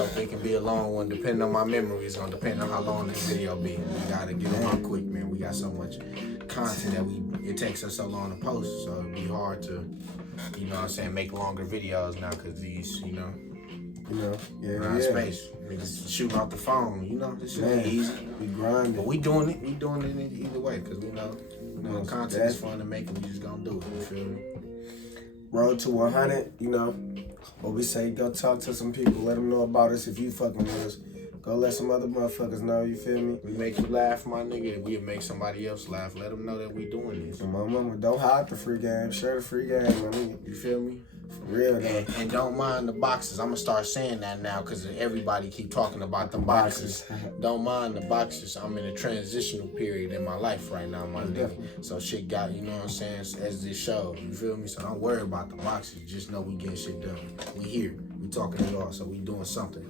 hope it can be a long one. Depending on my memory, it's gonna depend on how long this video be. We gotta get them out quick, man. We got so much content that it takes us so long to post, so it'd be hard to, you know what I'm saying, make longer videos now, cause these, space. Niggas shooting off the phone, this shit ain't easy. We grinding. But we doing it either way, cause we know content is fun to make, and we just gonna do it, you feel me? Road to 100, what we say, go talk to some people, let them know about us. If you fucking with us, go let some other motherfuckers know, you feel me? We make you laugh, my nigga. If we make somebody else laugh, let them know that we doing this. And my mama, don't hide the free game, share the free game, my nigga. You feel me? For real, though. And don't mind the boxes. I'm gonna start saying that now because everybody keep talking about the boxes. Don't mind the boxes. I'm in a transitional period in my life right now, my nigga. So shit got, you know what I'm saying, as this show. You feel me? So don't worry about the boxes. Just know we getting shit done. We here. We talking it all. So we doing something.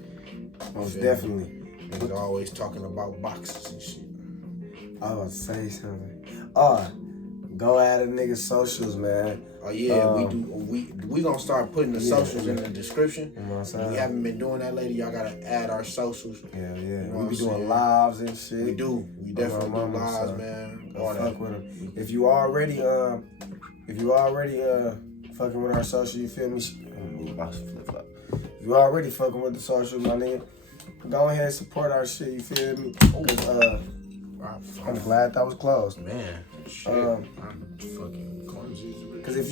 Most definitely. Niggas always talking about boxes and shit. I was about to say something. Go at a nigga's socials, man. Oh yeah, we gonna start putting the socials in the description. You know what I'm saying? We haven't been doing that lately. Y'all gotta add our socials. Yeah. You know we be doing lives and shit. We do. We definitely do lives, man. All fuck with them. If you already fucking with our social, you feel me? If you already fucking with the social, my nigga, go ahead and support our shit. You feel me? I'm glad that was closed, man. Shit, I'm fucking clumsy. Cause if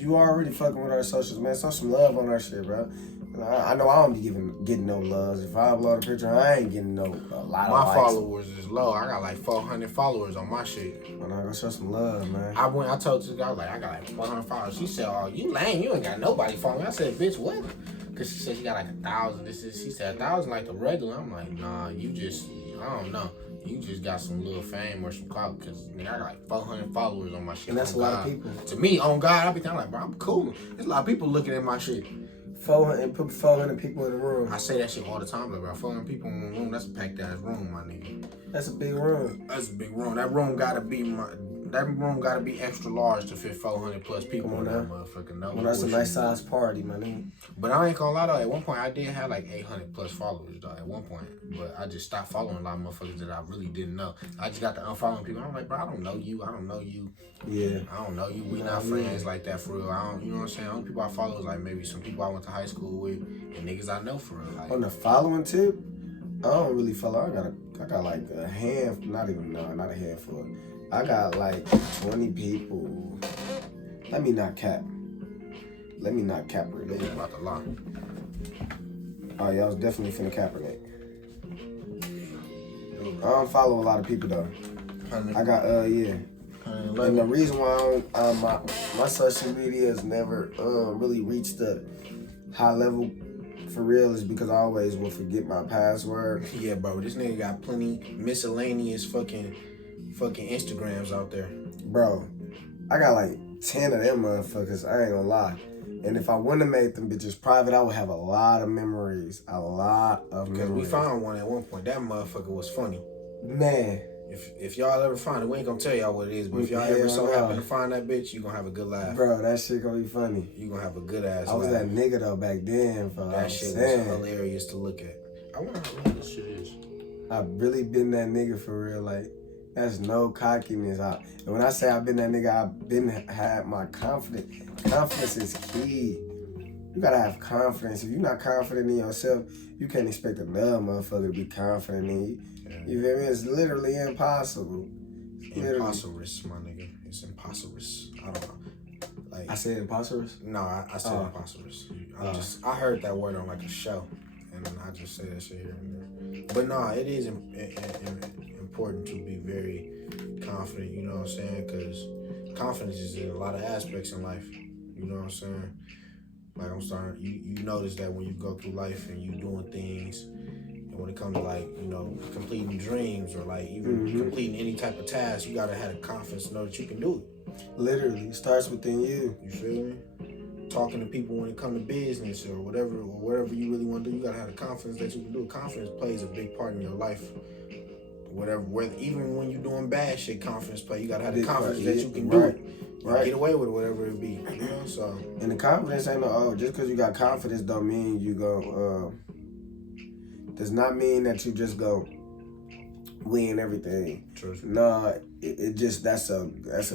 you already fucking with our socials, man, show some love on our shit, bro. I know I don't be getting no loves. If I upload a picture, I ain't getting a lot of likes. My followers is low. I got like 400 followers on my shit. I'm not gonna show some love, man. I told this guy, I got like 400 followers. She said, "Oh, you lame. You ain't got nobody following." I said, "Bitch, what?" Cause she said she got like 1,000. She said 1,000 like the regular. I'm like, nah, you just, I don't know. You just got some little fame or some clout, because I got like 400 followers on my shit. And that's a lot of people. To me, on God, I be thinking like, bro, I'm cool. There's a lot of people looking at my shit. 400 people in the room. I say that shit all the time, like, bro. 400 people in the room, that's a packed ass room, my nigga. That's a big room. That's a big room. That room gotta be extra large to fit 400 plus people in that motherfucker. No, well, that's a nice size party, my nigga. But I ain't gonna lie though, at one point I did have like 800 plus followers though, at one point. But I just stopped following a lot of motherfuckers that I really didn't know. I just got to unfollowing people. I'm like, bro, I don't know you. Yeah. I don't know you. We not friends like that for real. I don't, you know what I'm saying? Only people I follow is like maybe some people I went to high school with and niggas I know for real. Like, on the following tip, I don't really follow. I got like a handful, not a handful. I got like 20 people. Let me not cap Renee. About the lie. Oh yeah, I was definitely finna cap Renee. I don't follow a lot of people though. I got and the reason why I don't, my social media has never really reached the high level for real is because I always will forget my password. Yeah, bro, this nigga got plenty miscellaneous fucking Instagrams out there. Bro, I got like 10 of them motherfuckers, I ain't gonna lie. And if I wouldn't have made them bitches private, I would have a lot of memories. Because we found one at one point. That motherfucker was funny. Man. If y'all ever find it, we ain't gonna tell y'all what it is, but if y'all ever so happen to find that bitch, you gonna have a good laugh. Bro, that shit gonna be funny. You gonna have a good ass laugh. I was that nigga though back then, bro. That shit was hilarious to look at. I wonder how long this shit is. I've really been that nigga for real, like, that's no cockiness. And when I say I've been that nigga, had my confidence. Confidence is key. You gotta have confidence. If you're not confident in yourself, you can't expect another motherfucker to be confident in you. Yeah. You feel me? It's literally impossible. Impossible-rous, my nigga. It's impossible-rous. I don't know. Like, I said impossible? No, I said impossible-rous. I heard that word on like a show, and I just say that shit here and there. But no, it is important to be very confident, you know what I'm saying? Because confidence is in a lot of aspects in life, you know what I'm saying? Like, I'm starting, you notice that when you go through life and you doing things, and when it comes to like, you know, completing dreams or like even completing any type of task, you gotta have the confidence to know that you can do it. Literally, it starts within you. You feel me? Talking to people when it comes to business or whatever you really want to do, you gotta have the confidence that you can do it. Confidence plays a big part in your life. Even when you're doing bad shit, confidence play. You gotta have the confidence that you can do it. Right. Get away with it, whatever it be. You know, so. And the confidence ain't just because you got confidence don't mean you go does not mean that you just go win everything. True. Nah, it just that's a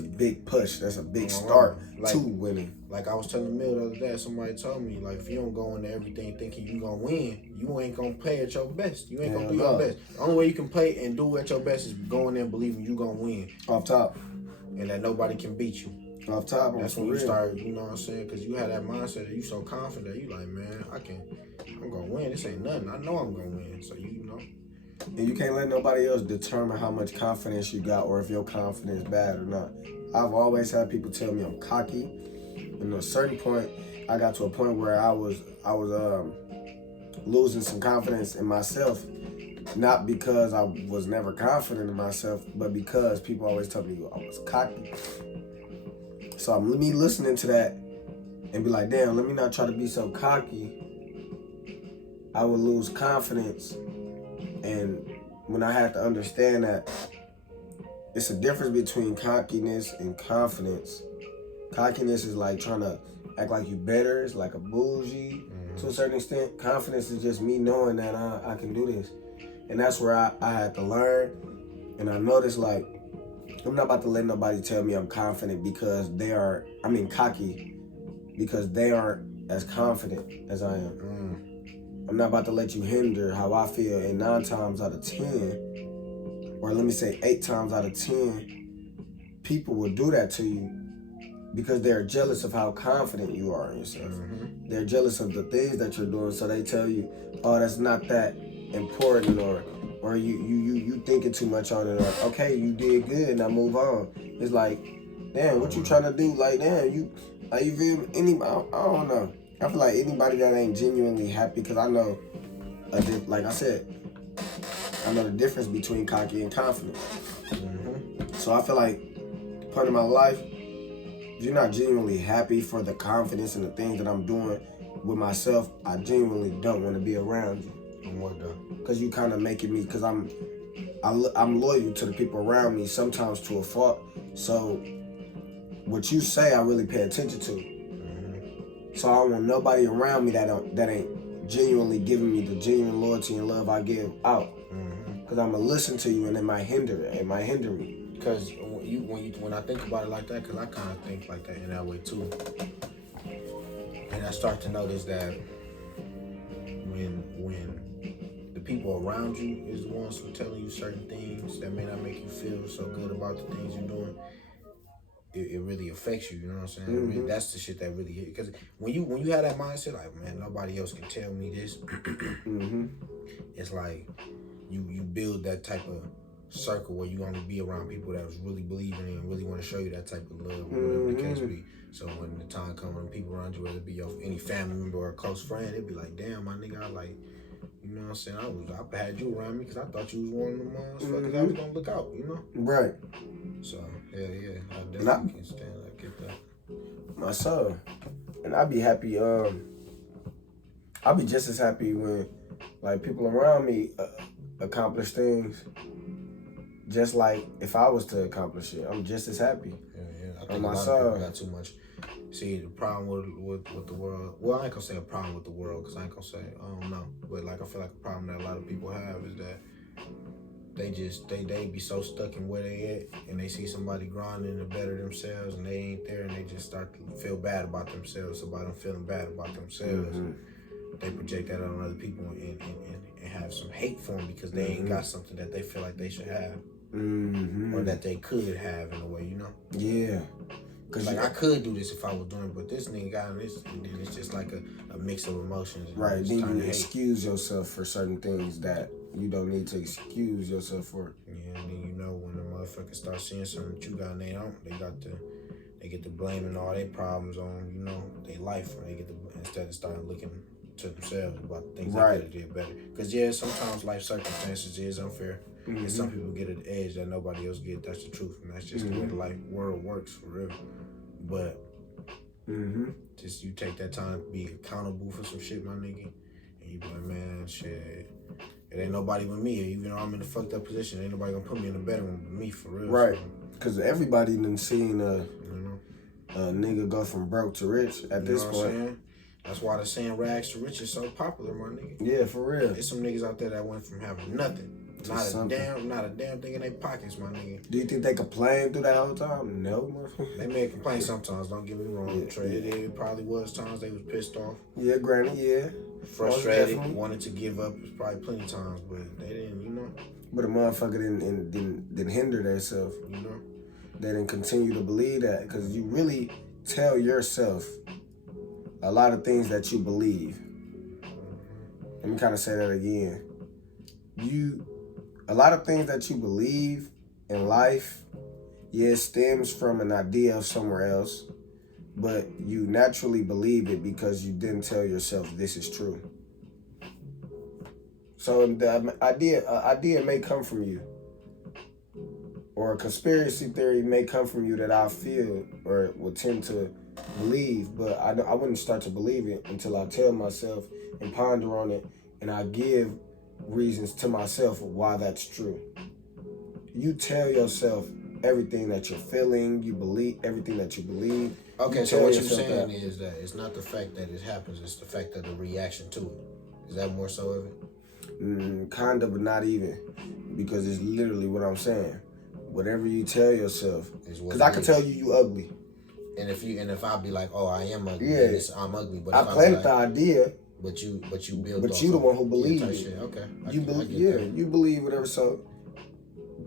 big push. That's a big start to winning. Like I was telling Mill the other day, somebody told me, like, if you don't go into everything thinking you gonna win, you ain't gonna play at your best. You ain't gonna do your best. The only way you can play and do at your best is going in believing you gonna win. Off top. And that nobody can beat you. Off top. That's when you start, you know what I'm saying? Because you had that mindset that you so confident, you like, man, I'm gonna win. This ain't nothing. I know I'm gonna win. So you know. And you can't let nobody else determine how much confidence you got or if your confidence is bad or not. I've always had people tell me I'm cocky. And at a certain point, I got to a point where I was losing some confidence in myself. Not because I was never confident in myself, but because people always told me I was cocky. So I'm me listening to that and be like, damn, let me not try to be so cocky. I would lose confidence. And when I had to understand that it's a difference between cockiness and confidence. Cockiness is like trying to act like you better. It's like a bougie to a certain extent. Confidence is just me knowing that I can do this. And that's where I had to learn. And I noticed, like, I'm not about to let nobody tell me I'm confident because cocky because they aren't as confident as I am. I'm not about to let you hinder how I feel. And 9 times out of 10, or let me say 8 times out of 10, people will do that to you because they're jealous of how confident you are in yourself. They're jealous of the things that you're doing, so they tell you, oh, that's not that important, or you thinking too much on it, or okay, you did good, now move on. It's like, damn, what you trying to do? Like, damn, you feel me? I don't know. I feel like anybody that ain't genuinely happy, because I know, like I said, I know the difference between cocky and confident. So I feel like, part of my life, if you're not genuinely happy for the confidence and the things that I'm doing with myself, I genuinely don't want to be around you. Because you kind of making me, because I'm loyal to the people around me, sometimes to a fault. So what you say, I really pay attention to. So I don't want nobody around me that ain't genuinely giving me the genuine loyalty and love I give out. Because I'm gonna listen to you, and it might hinder me. Because when I think about it like that, because I kind of think like that in that way too, and I start to notice that when the people around you is the ones who telling you certain things that may not make you feel so good about the things you're doing, it really affects you. You know what I'm saying? Really, that's the shit that really hit. Because when you have that mindset, like, man, nobody else can tell me this. It's like you build that type of circle where you only be around people that was really believing in and really want to show you that type of love, whatever the case be. So when the time comes, when people around you, whether it be any family member or a close friend, it'd be like, damn, my nigga, I like, you know what I'm saying? I had you around me because I thought you was one of them motherfuckers that was gonna look out, you know? Right. So yeah, I definitely can stand. I get that. Myself, and I'd be happy. I'll be just as happy when, like, people around me accomplish things. Just like if I was to accomplish it, I'm just as happy. Yeah. I think a lot of people got too much. See, the problem with the world. Well, I ain't gonna say a problem with the world because I ain't gonna say I don't know. But like I feel like a problem that a lot of people have is that they be so stuck in where they at, and they see somebody grinding to better themselves, and they ain't there, and they just start to feel bad about themselves. About them feeling bad about themselves, they project that on other people and have some hate for them because they ain't got something that they feel like they should have, or that they could have in a way, you know? Yeah. Cause like I could do this if I was doing it, but this nigga got this, and then it's just like a mix of emotions. Right, then you excuse yourself for certain things that you don't need to excuse yourself for. Yeah, and then you know when the motherfuckers start seeing something that you got and they don't, they get to blaming all their problems on, you know, their life, or they get to, instead of starting looking to themselves about the things they could have did better. Because yeah, sometimes life circumstances is unfair. And some people get an edge that nobody else get. That's the truth, and that's just the way the world works for real. But just you take that time to be accountable for some shit, my nigga, and you be like, man, shit, it ain't nobody but me. Even though I'm in a fucked up position, ain't nobody gonna put me in a better one but me, for real. Right, because everybody done seen a nigga go from broke to rich at this point. That's why the saying rags to riches so popular, my nigga. Yeah, for real. There's some niggas out there that went from having nothing. Not a damn thing in their pockets, my nigga. Do you think they complained through that whole time? No, motherfucker. They may complain sometimes, don't get me wrong. Yeah, It probably was times they was pissed off. Yeah, granted, yeah. Frustrated, wanted to give up. It's probably plenty of times, but they didn't, you know. But a motherfucker didn't hinder themselves. You know. They didn't continue to believe that, because you really tell yourself a lot of things that you believe. Let me kind of say that again. A lot of things that you believe in life, yeah, it stems from an idea of somewhere else, but you naturally believe it because you didn't tell yourself this is true. So the idea may come from you, or a conspiracy theory may come from you that I feel or will tend to believe, but I wouldn't start to believe it until I tell myself and ponder on it, and I give reasons to myself why that's true. You tell yourself everything that you're feeling, you believe everything that you believe. Okay, so what you're saying is that it's not the fact that it happens, it's the fact of the reaction to it. Is that more so of it? Kind of, but not even, because it's literally what I'm saying. Whatever you tell yourself, because I can tell you ugly. And if I be like, oh, I am ugly, yeah, I'm ugly, but I planted the idea. But you build. But you the one who believes it. Okay. You believe whatever. So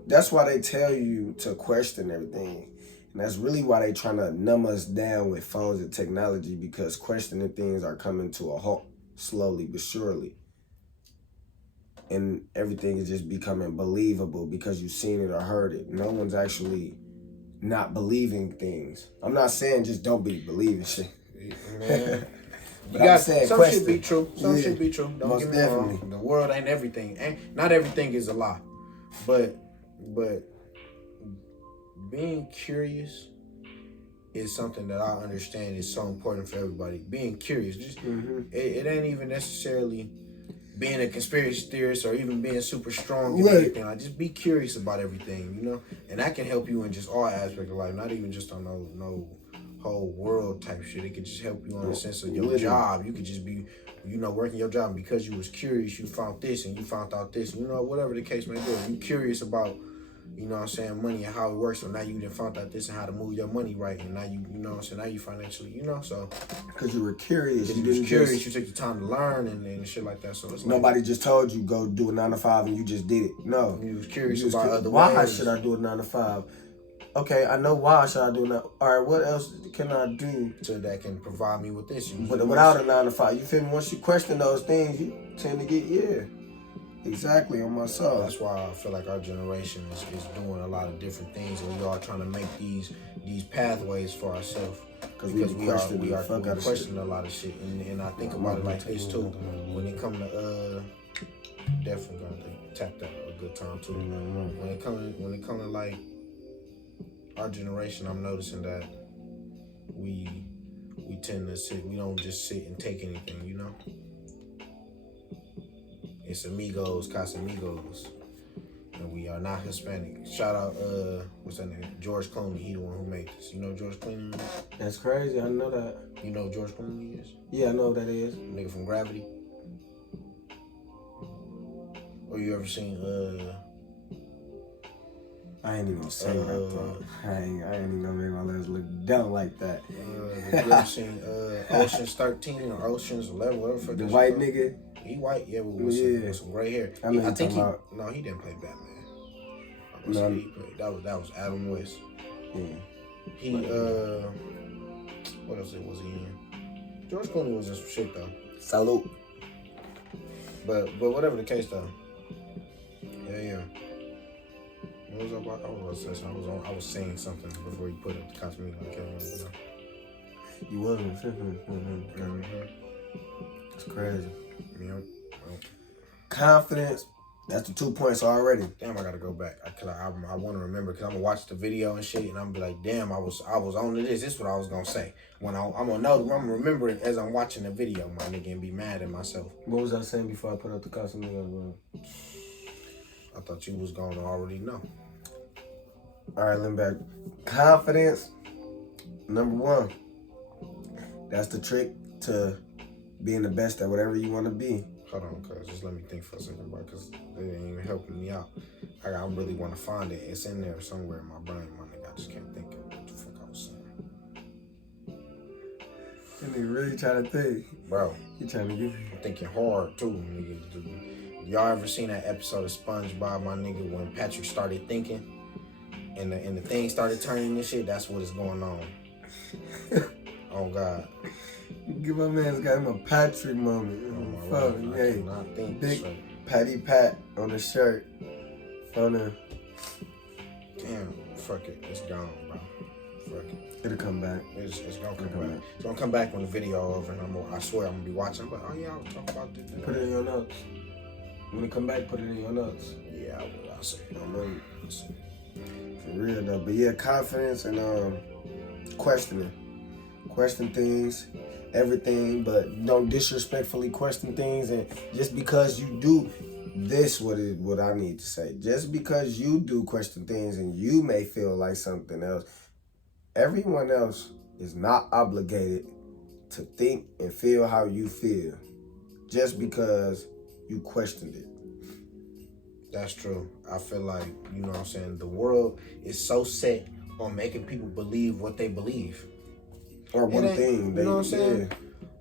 that's why they tell you to question everything, and that's really why they trying to numb us down with phones and technology, because questioning things are coming to a halt slowly but surely, and everything is just becoming believable because you've seen it or heard it. No one's actually not believing things. I'm not saying just don't be believing shit. Man. But some should be true. Some should be true. Don't get me definitely wrong. The world ain't everything. Not everything is a lie. But being curious is something that I understand is so important for everybody. Being curious. Just it ain't even necessarily being a conspiracy theorist or even being super strong in anything. Like, just be curious about everything, you know? And that can help you in just all aspects of life, not even just on no whole world type shit. It could just help you on the sense of your job. You could just be, you know, working your job, and because you was curious, you found this and you found out this, you know, whatever the case may be. You curious about, you know what I'm saying, money and how it works. So now you done found out this and how to move your money right, and now you know what I'm saying, now you financially, you know, so. Because you were curious. You was curious, you took the time to learn and shit like that. So it's nobody just told you go do a 9 to 5 and you just did it. No. You was curious about other ways. Why should I do a 9 to 5? Okay, I know why should I do that. All right, what else can I do so that can provide me with this? But without a 9 to 5, you feel me? Once you question those things, you tend to get exactly on my soul. That's why I feel like our generation is doing a lot of different things, and we are trying to make these pathways for ourselves because we are questioning a lot of shit, and I think about it like this too. When it come to definitely gonna tap that a good time too. When it come to like our generation, I'm noticing that we tend to sit. We don't just sit and take anything, you know. It's amigos, Casamigos, and we are not Hispanic. Shout out, what's that name? George Clooney. He the one who made this. You know George Clooney? That's crazy. I know that. You know who George Clooney is? Yeah, I know who that is. Nigga from Gravity. Or you ever seen I ain't even gonna say that though. I ain't even gonna make my legs look dumb like that. You ever seen Ocean's 13 or Ocean's 11, whatever? The white nigga? He white, yeah, with some gray hair. I think he didn't play Batman. That was Adam West. Yeah. He what else was he in? George Clooney was in some shit though. Salute. But whatever the case though. Yeah. What was I about? I was about to say something. I was saying something before you put up the Casamigos. I can't remember. You wasn't. It's crazy. Yeah. Confidence. That's the 2 points already. Damn, I gotta go back. I want to remember because I'm gonna watch the video and shit, and I'm be like, damn, I was on to this. This is what I was gonna say. I'm gonna remember it as I'm watching the video, my nigga, and be mad at myself. What was I saying before I put up the Casamigos? I thought you was gonna already know. All right, let me back. Confidence. Number 1. That's the trick to being the best at whatever you want to be. Hold on, cuz. Just let me think for a second, bro, because it ain't even helping me out. I really want to find it. It's in there somewhere in my brain, my nigga. I just can't think of what the fuck I was saying. And they really trying to think. Bro. You trying to get I'm thinking hard, too, nigga. Y'all ever seen that episode of SpongeBob, my nigga, when Patrick started thinking and the thing started turning and shit? That's what is going on. Oh, God. Give my man's got him a Patrick moment. Oh, Fuck, I cannot think big straight. Patty Pat on the shirt. On the... Damn, fuck it. It's gone, bro. Fuck it. It'll come back. It's gonna come back. It's gonna come back when the video over, and I swear I'm gonna be watching. But oh yeah, I'll talk about this. Put it in your notes. When it come back, put it in your notes. Yeah, I will. I'll say it. I'll say it. For real though. But yeah, confidence and questioning. Question things, everything, but don't disrespectfully question things. And just because you do this, what I need to say. Just because you do question things and you may feel like something else, everyone else is not obligated to think and feel how you feel just because you questioned it. That's true. I feel like, you know what I'm saying, the world is so set on making people believe what they believe. Or one thing. You know what I'm saying?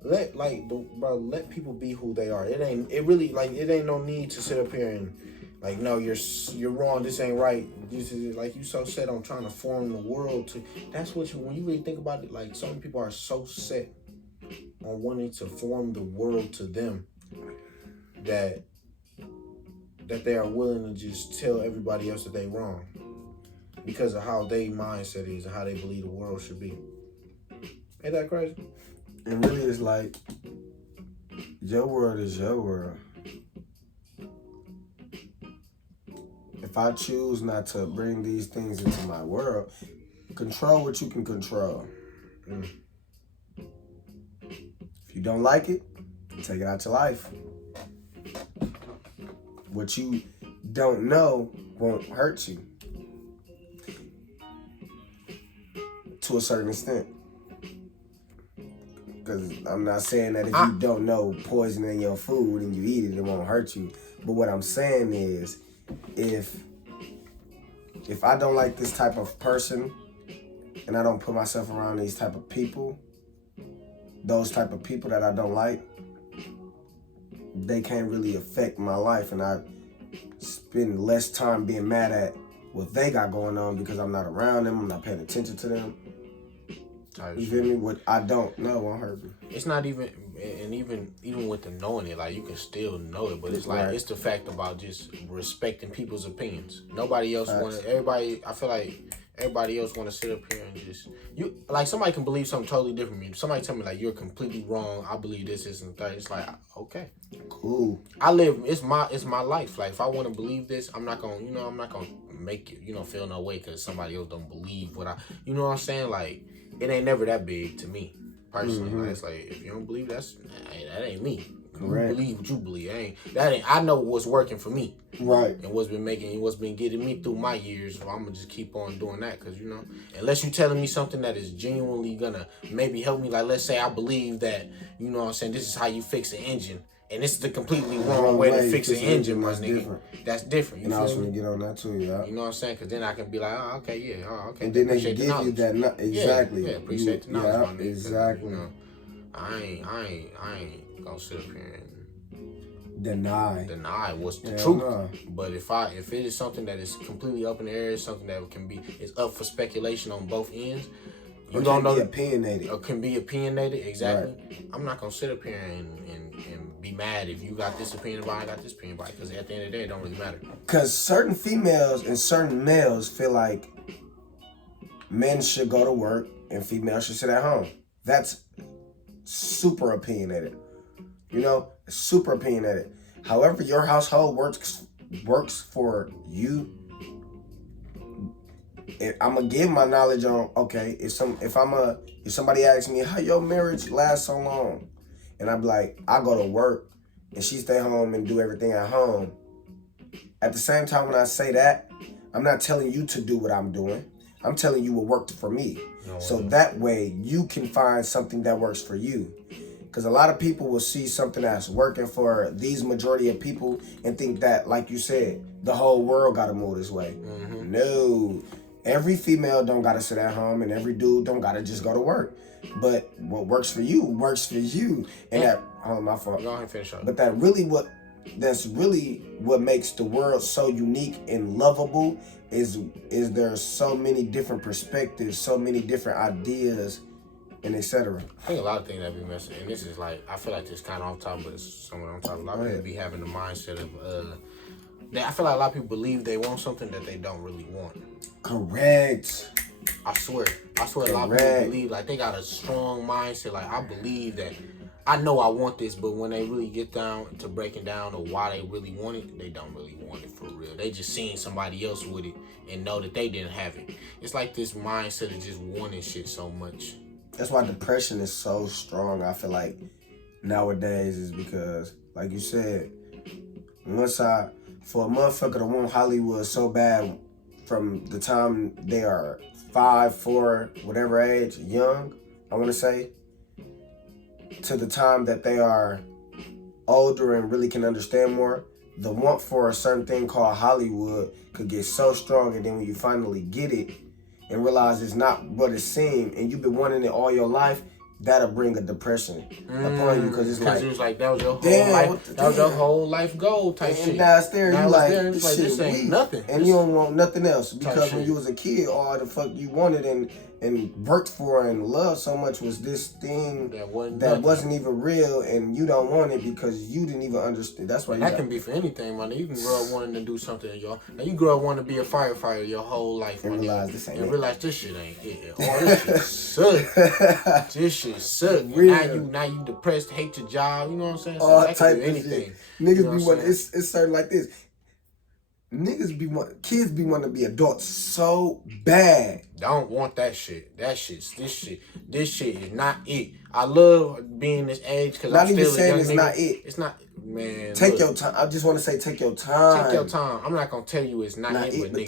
Yeah. Let people be who they are. It ain't no need to sit up here and like, no, you're wrong, this ain't right. This is like, you so set on trying to form the world to, that's what when you really think about it, like some people are so set on wanting to form the world to them that they are willing to just tell everybody else that they wrong because of how their mindset is and how they believe the world should be. Ain't that crazy? And really, it's like, your world is your world. If I choose not to bring these things into my world, control what you can control. If you don't like it, take it out your life. What you don't know won't hurt you. To a certain extent. Because I'm not saying that if you don't know poison in your food and you eat it, it won't hurt you. But what I'm saying is, if I don't like this type of person and I don't put myself around these type of people, those type of people that I don't like, they can't really affect my life, and I spend less time being mad at what they got going on because I'm not around them, I'm not paying attention to them. You feel me? What I don't know won't hurt me. It's not even, and even with the knowing it, like you can still know it, but it's like it's the fact about just respecting people's opinions. Nobody else I feel like everybody else want to sit up here and just like somebody can believe something totally different from me. Somebody tell me like you're completely wrong. I believe this and that. It's like okay, cool. It's my life. Like if I want to believe this, I'm not gonna make it feel no way because somebody else don't believe what I. You know what I'm saying? Like. It ain't never that big to me, personally. Like, it's like, if you don't believe that ain't me. Correct. You believe what you believe. I know what's working for me. Right. And what's been getting me through my years. So I'm going to just keep on doing that. Because, unless you're telling me something that is genuinely going to maybe help me. Like, let's say I believe that, you know what I'm saying, this is how you fix an engine. And this is the completely wrong way to fix an engine, my nigga. Different. That's different. You and I was going to get on that too, yeah. You know what I'm saying? Because then I can be like, oh, okay, yeah, oh, okay. And then they give you that, exactly. Yeah, appreciate the knowledge, my nigga. Exactly. I ain't gonna sit up here and deny what's the truth. No. But if it is something that is completely up in the air, something that is up for speculation on both ends. You don't know. Opinionated. Or can be opinionated, exactly. Right. I'm not gonna sit up here and be mad if you got this opinion about I got this opinion about it, because at the end of the day, it don't really matter. Because certain females and certain males feel like men should go to work and females should sit at home. That's super opinionated. Super opinionated. However your household works for you. I'm gonna give my knowledge on if somebody asks me how your marriage lasts so long, and I'm like, I go to work and she stay home and do everything at home. At the same time, when I say that, I'm not telling you to do what I'm doing. I'm telling you what worked for me. That way you can find something that works for you. Because a lot of people will see something that's working for these majority of people and think that, like you said, the whole world got to move this way. Mm-hmm. No. Every female don't got to sit at home, and every dude don't got to just go to work. But what works for you works for you. And that, hold on, my fault. Go ahead and finish up. But that's really what makes the world so unique and lovable is there's so many different perspectives, so many different ideas, and etc. I think a lot of things that be missing, and this is like, I feel like this kind of off top, but it's somewhere on top. A lot of people be having the mindset of, I feel like a lot of people believe they want something that they don't really want. Correct. I swear a lot of people believe, like, they got a strong mindset, like, I believe that, I know I want this, but when they really get down to breaking down to why they really want it, they don't really want it for real. They just seen somebody else with it and know that they didn't have it. It's like this mindset of just wanting shit so much. That's why depression is so strong, I feel like, nowadays, is because, like you said, for a motherfucker to want Hollywood so bad from the time they are 5, 4, whatever age, young, I want to say, to the time that they are older and really can understand more, the want for a certain thing called Hollywood could get so strong, and then when you finally get it and realize it's not what it seemed, and you've been wanting it all your life, that'll bring a depression upon you, because it was like that was your whole life. That was your whole life goal type shit. And now it's there, you like, this ain't weak. nothing. And you don't want nothing else, because when shit. you was a kid, all the fuck you wanted and worked for and loved so much was this thing that wasn't even real, and you don't want it because you didn't even understand. That's why that can be for anything, man. You can grow up wanting to do something, y'all. Now you grow up wanting to be a firefighter your whole life, and realize this ain't it. Realize this shit ain't it. Oh, this shit suck. This shit suck. Now you depressed, hate your job. You know what I'm saying? So All that type can be anything. Niggas be wanting. It's certain like this. Kids be wanting to be adults so bad. Don't want that shit. This shit is not it. I love being this age because I'm still a young nigga. It's not it. It's not, man. Take your time. I just want to say, take your time. Take your time. I'm not gonna tell you it's not it, but nigga.